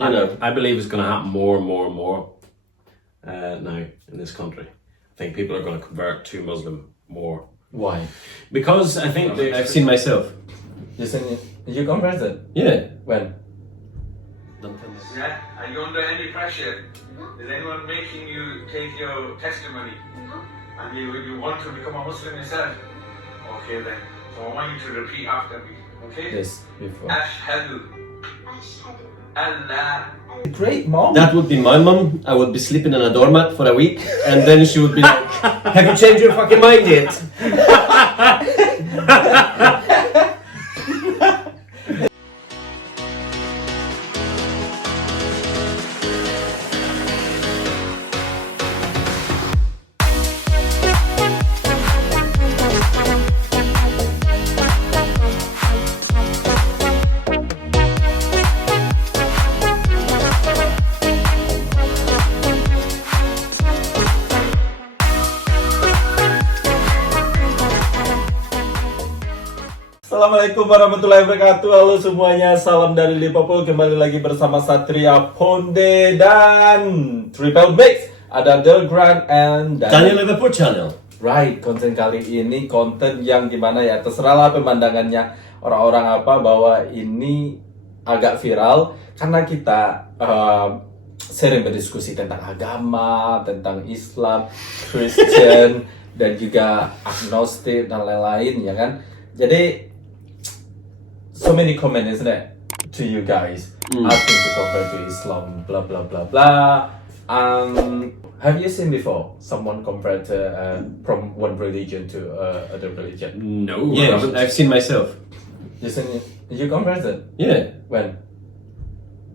You know, I believe it's going to happen more and more and more now in this country. I think people are going to convert to Muslim more. Why? Because I think I've seen myself. You converted? Yeah. When? Don't tell me. Yeah? Are you under any pressure? Is anyone making you take your testimony? And you want to become a Muslim yourself? Okay then. So I want you to repeat after me. Okay? Yes, before. Ashhadu Allah. Great, mom. That would be my mom. I would be sleeping on a doormat for a week, and then she would be like, "Have you changed your fucking mind yet?" Assalamualaikum warahmatullahi wabarakatuh. Halo semuanya, salam dari Liverpool. Kembali lagi bersama Satria, Ponde dan Triple Mix. Ada Del Grant and Daniel Liverpool Channel. Right, konten kali ini konten yang gimana ya, terserahlah pemandangannya orang-orang apa, bahwa ini agak viral karena kita sering berdiskusi tentang agama, tentang Islam, Christian, dan juga agnostik dan lain-lain, ya kan. Jadi so many comments, isn't it, to you guys asking to convert to Islam, blah blah blah blah. Have you seen before someone convert from one religion to other religion? No, Yeah, I've seen myself. You converted? Yeah. When?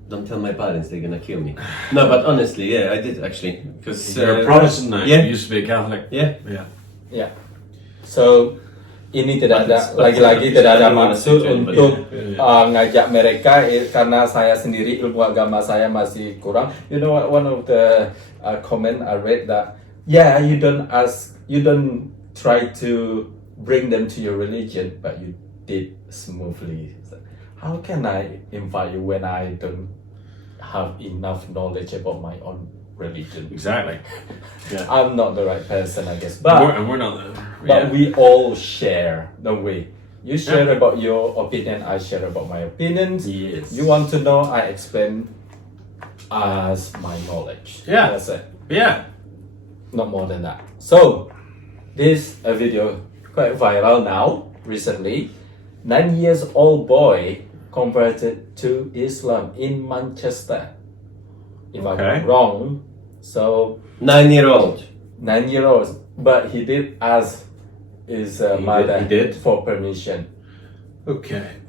Don't tell my parents; they're gonna kill me. No, but honestly, yeah, I did actually. Because you're a Protestant now. Yeah. You used to be a Catholic. Yeah. Yeah. Yeah. So ini tidak ada, lagi-lagi tidak ada maksud untuk ngajak mereka, karena saya sendiri ilmu agama saya masih kurang. You know what, one of the comment I read that, yeah, you don't try to bring them to your religion, but you did smoothly. How can I invite you when I don't have enough knowledge about my own religion? Exactly. Yeah. I'm not the right person, I guess. And we're not. But we all share, don't we? You share about your opinion, I share about my opinions. Yes. You want to know, I explain as my knowledge. Yeah. That's it. Yeah. Not more than that. So, this a video quite viral now, recently. 9-year-old boy converted to Islam in Manchester. If I'm not wrong, so 9-year-old. 9-year-old, but he did ask his mother he did? for permission. Okay.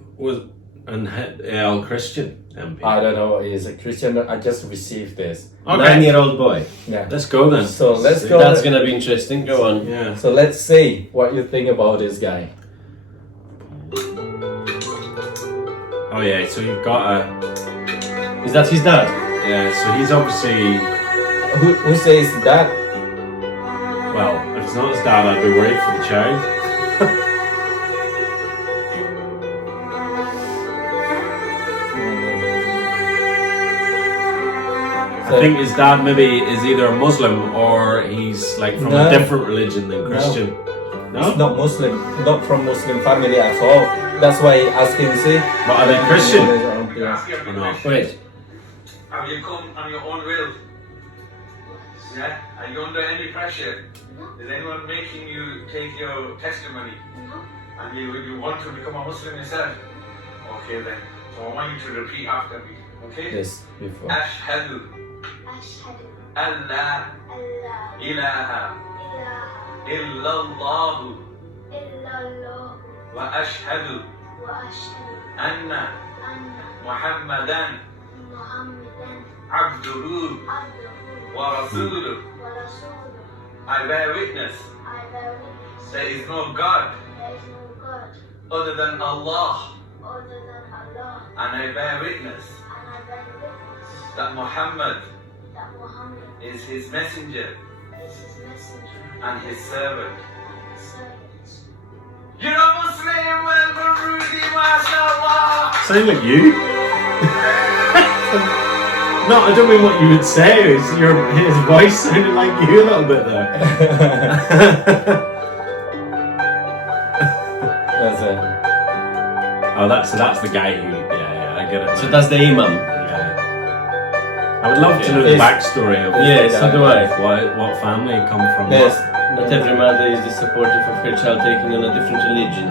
Christian MP. I don't know, he's a Christian. I just received this. Okay. 9-year-old boy. Yeah. Let's go then. So let's go. That's gonna be interesting. Go on. Yeah. So let's see what you think about this guy. Oh yeah. So you've got a. Is that his dad? Yeah. So he's obviously. Who says that? Well, if it's not his dad, I'd be worried for the child. I think his dad maybe is either a Muslim or he's like from a different religion than Christian. No? He's not Muslim, not from Muslim family at all. That's why he asking, see? But are they Christian? Ask you a Or not? Wait. Have you come on your own will? Yeah? Are you under any pressure? Is anyone making you take your testimony? And you want to become a Muslim yourself? Okay then. So I want you to repeat after me. Okay? Yes, before. Ashhadu Allah ilaha illallah wa ashhadu anna Muhammadan abduhu wa rasuluh. I bear witness there is no God other than Allah, and I bear witness that Muhammad is his messenger and his servant. You're a Muslim, welcome Rudy, mashallah. Sound like you? No, I don't mean what you would say. His voice sounded like you a little bit there. That's it. Oh, that's the guy who. Yeah, I get it. So that's the imam. Yeah. I would love to know the Yes. backstory of Yeah, so do I. what family he come from. Yes. Not every mother is the supportive of her child taking on a different religion.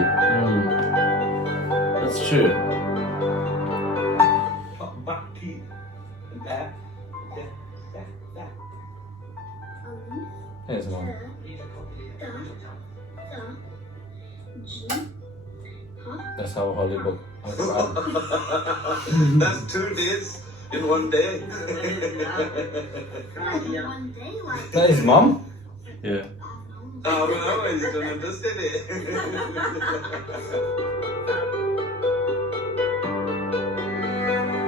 That's true. Yes, mom. That's how Hollywood. That's 2 days in 1 day. That is mom. Yeah. Oh, no, I just don't understand it.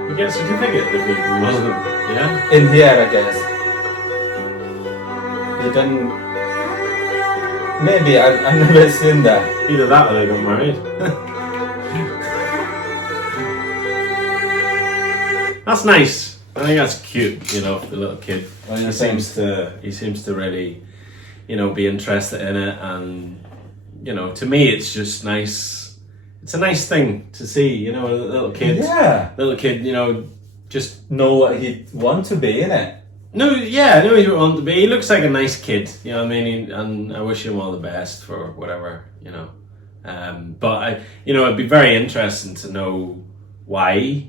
You get a certificate if you're Muslim. Yeah. In here, I guess. You don't. Maybe I've never seen that. Either that or they got married. That's nice. I think that's cute, you know, for the little kid. What do you He think? seems to really, you know, be interested in it, and you know, to me, it's just nice. It's a nice thing to see, you know, a little kid, you know, just Know what he want to be in it. no, yeah, I know he want to be. He looks like a nice kid, you know what I mean, and I wish him all the best for whatever, you know. But it'd be very interesting to know why.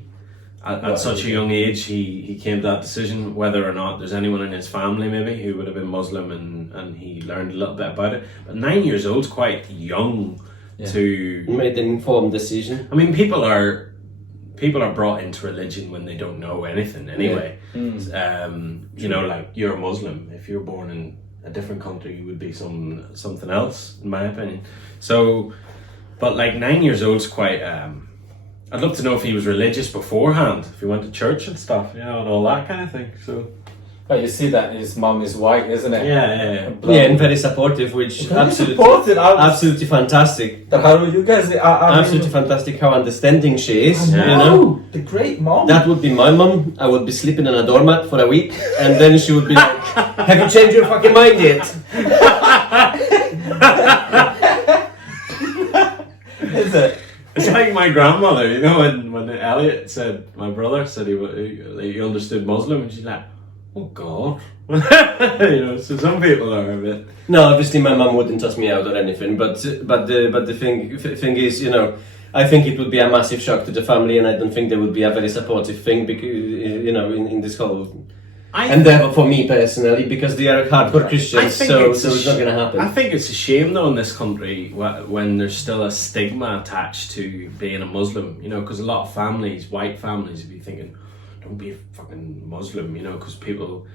At such a young age, he came to that decision, whether or not there's anyone in his family maybe who would have been Muslim and he learned a little bit about it. But 9 years old is quite young to... Made an informed decision. I mean, people are brought into religion when they don't know anything anyway. Yeah. You know, like you're a Muslim. If you're born in a different country, you would be something else, in my opinion. So, but like 9 years old is quite... I'd love to know if he was religious beforehand, if he went to church and stuff, you know, and all that kind of thing. So, But you see that his mom is white, isn't it? yeah. Yeah, and very supportive, which Very absolutely, supportive. absolutely fantastic. But how do you guys? Absolutely fantastic how understanding she is. I You know. know, The great mom. that would be my mom. I would be sleeping on a doormat for a week, and then she would be like, "Have you changed your fucking mind yet?" Is it? It's like my grandmother, you know, when Elliot said, my brother said he understood Muslim, and she's like, oh God. You know, so some people are a bit... No, obviously my mom wouldn't toss me out or anything, but the thing is, you know, I think it would be a massive shock to the family, and I don't think there would be a very supportive thing, because, you know, in this whole... And therefore for me personally, because they are hardcore Christians, so it's not going to happen. I think it's a shame though in this country when there's still a stigma attached to being a Muslim, you know, because a lot of families, white families, would be thinking, don't be a fucking Muslim, you know, because people,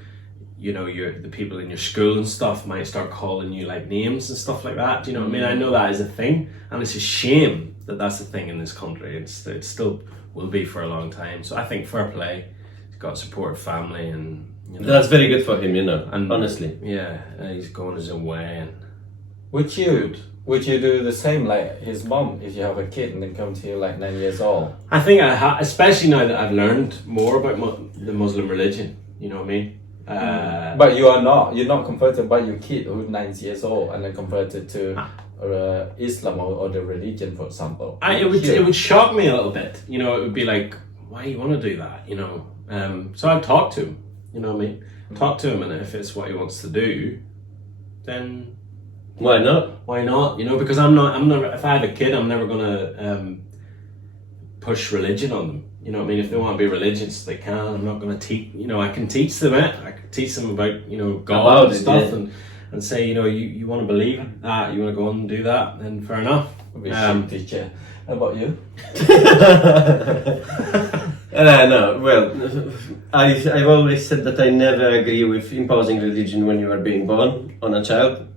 you know, the people in your school and stuff might start calling you like names and stuff like that. Do you know what I mean? I know that is a thing, and it's a shame that that's a thing in this country. It still will be for a long time. So I think fair play. He's got a supportive family, and you know, That's very good for him, you know, and honestly. yeah, he's going his own way. And Would you do the same like his mom if you have a kid and they come to you like 9 years old? I think especially now that I've learned more about the Muslim religion. You know what I mean? But you're not converted by your kid who's 9 years old and then converted to Islam or the religion, for example. It would shock me a little bit. You know, it would be like, why do you want to do that? You know, so I'd talk to him. You know what I mean? Talk to him, and if it's what he wants to do, then Why not? why not? You know, because I'm never. If I have a kid, I'm never gonna push religion on them. You know what I mean? If they want to be religious, they can. I'm not gonna teach. You know, I can teach them it. I can teach them about God About and it, stuff, yeah. and say, you want to believe that, you want to go on and do that, then fair enough. Be a teacher. How about you? No, well, I've always said that I never agree with imposing religion when you are being born on a child,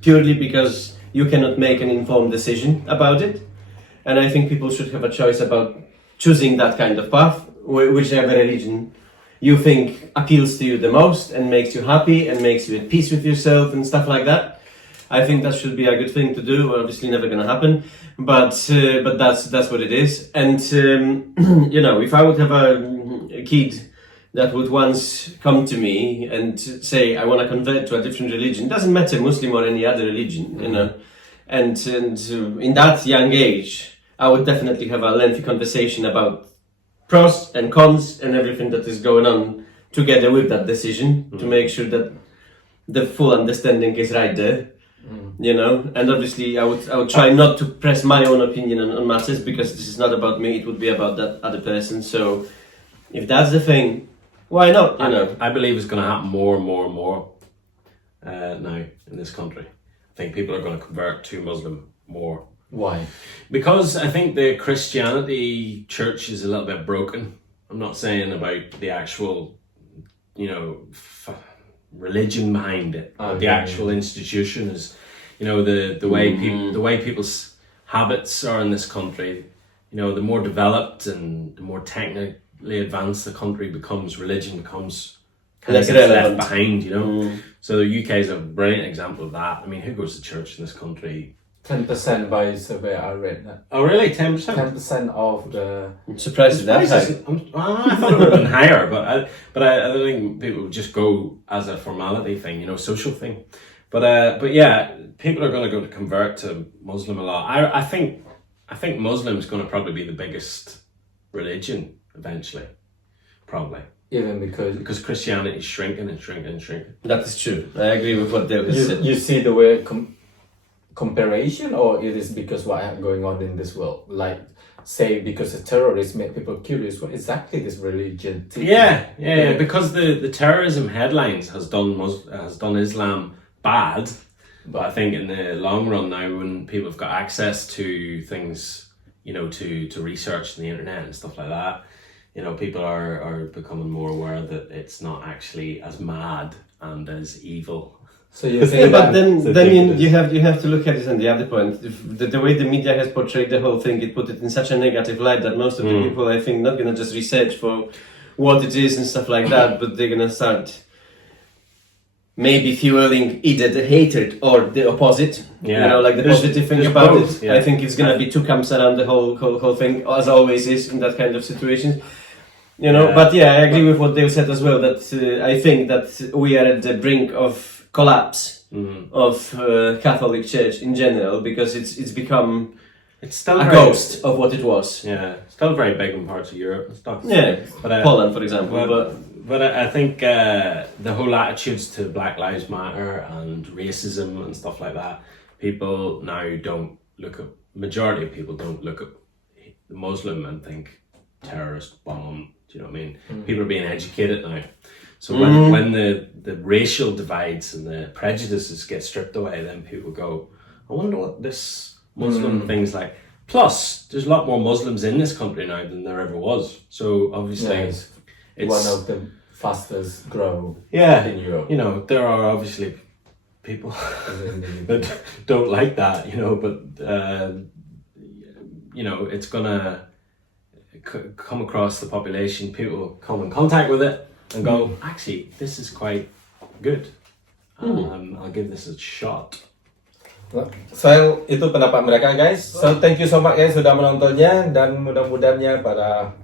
purely because you cannot make an informed decision about it, and I think people should have a choice about choosing that kind of path, whichever religion you think appeals to you the most and makes you happy and makes you at peace with yourself and stuff like that. I think that should be a good thing to do. Obviously, never going to happen, but that's what it is. And you know, if I would have a kid that would once come to me and say, I want to convert to a different religion, doesn't matter Muslim or any other religion, you know, and in that young age, I would definitely have a lengthy conversation about pros and cons and everything that is going on together with that decision to make sure that the full understanding is right there. You know, and obviously I would try not to press my own opinion on matters, because this is not about me, it would be about that other person. So if that's the thing, why not, you know? I believe it's going to happen more and more and more now in this country. I think people are going to convert to Muslim more. Why? Because I think the Christianity church is a little bit broken. I'm not saying about the actual, you know, religion behind it. The actual institution is, you know, the way people's habits are in this country. You know, the more developed and the more technically advanced the country becomes, religion becomes kind of left behind. You know, so the UK is a brilliant example of that. I mean, who goes to church in this country? 10% by survey I read that. Oh, really? 10%? 10% of the. I'm surprised at that. I thought it would have been higher, but I think people would just go as a formality thing, you know, social thing. But yeah, people are going to go to convert to Muslim a lot. I think Muslim is going to probably be the biggest religion eventually, probably. Even because Christianity is shrinking and shrinking and shrinking. That is true. I agree with what Dale has said. you see the way comparison, or it is because what is going on in this world? Like, say, because the terrorists make people curious, what exactly this religion teaches? Yeah. Because the terrorism headlines has done Islam bad, but I think in the long run now, when people have got access to things, you know, to research on the internet and stuff like that, you know, people are becoming more aware that it's not actually as mad and as evil. So you think but then you have to look at it on the other point. The way the media has portrayed the whole thing, it put it in such a negative light that most of the people, I think, not gonna just research for what it is and stuff like that, but they're gonna start maybe fueling either the hatred or the opposite. Yeah. You know, like the positive thing there's about both, it. yeah. I think it's gonna be two camps around the whole thing, as always is in that kind of situation. You know, but yeah, I agree with what Dale said as well. That I think that we are at the brink of collapse of Catholic Church in general, because it's become still a ghost of what it was. Yeah, still very big in parts of Europe and stuff. Yeah, but Poland, for example. But I think the whole attitudes to Black Lives Matter and racism and stuff like that, people now majority of people don't look at the Muslim and think terrorist bomb. Do you know what I mean? People are being educated now. So when the racial divides and the prejudices get stripped away, then people go, I wonder what this Muslim thing's like. Plus, there's a lot more Muslims in this country now than there ever was. So obviously, it's one of the fastest grow in Europe. You know, there are obviously people that don't like that, you know, but you know, it's gonna come across the population. People come in contact with it and go, actually, this is quite good. I'll give this a shot. So itu pendapat mereka, guys. So thank you so much, guys, sudah menontonnya, dan mudah-mudahannya para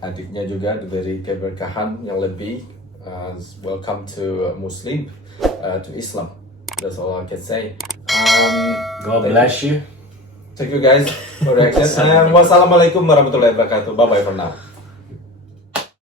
adiknya juga diberi keberkahan yang lebih. Welcome to Muslim, to Islam. That's all I can say. God bless you. Thank you, guys, for reaction. And wassalamualaikum warahmatullahi wabarakatuh. Bye bye for now.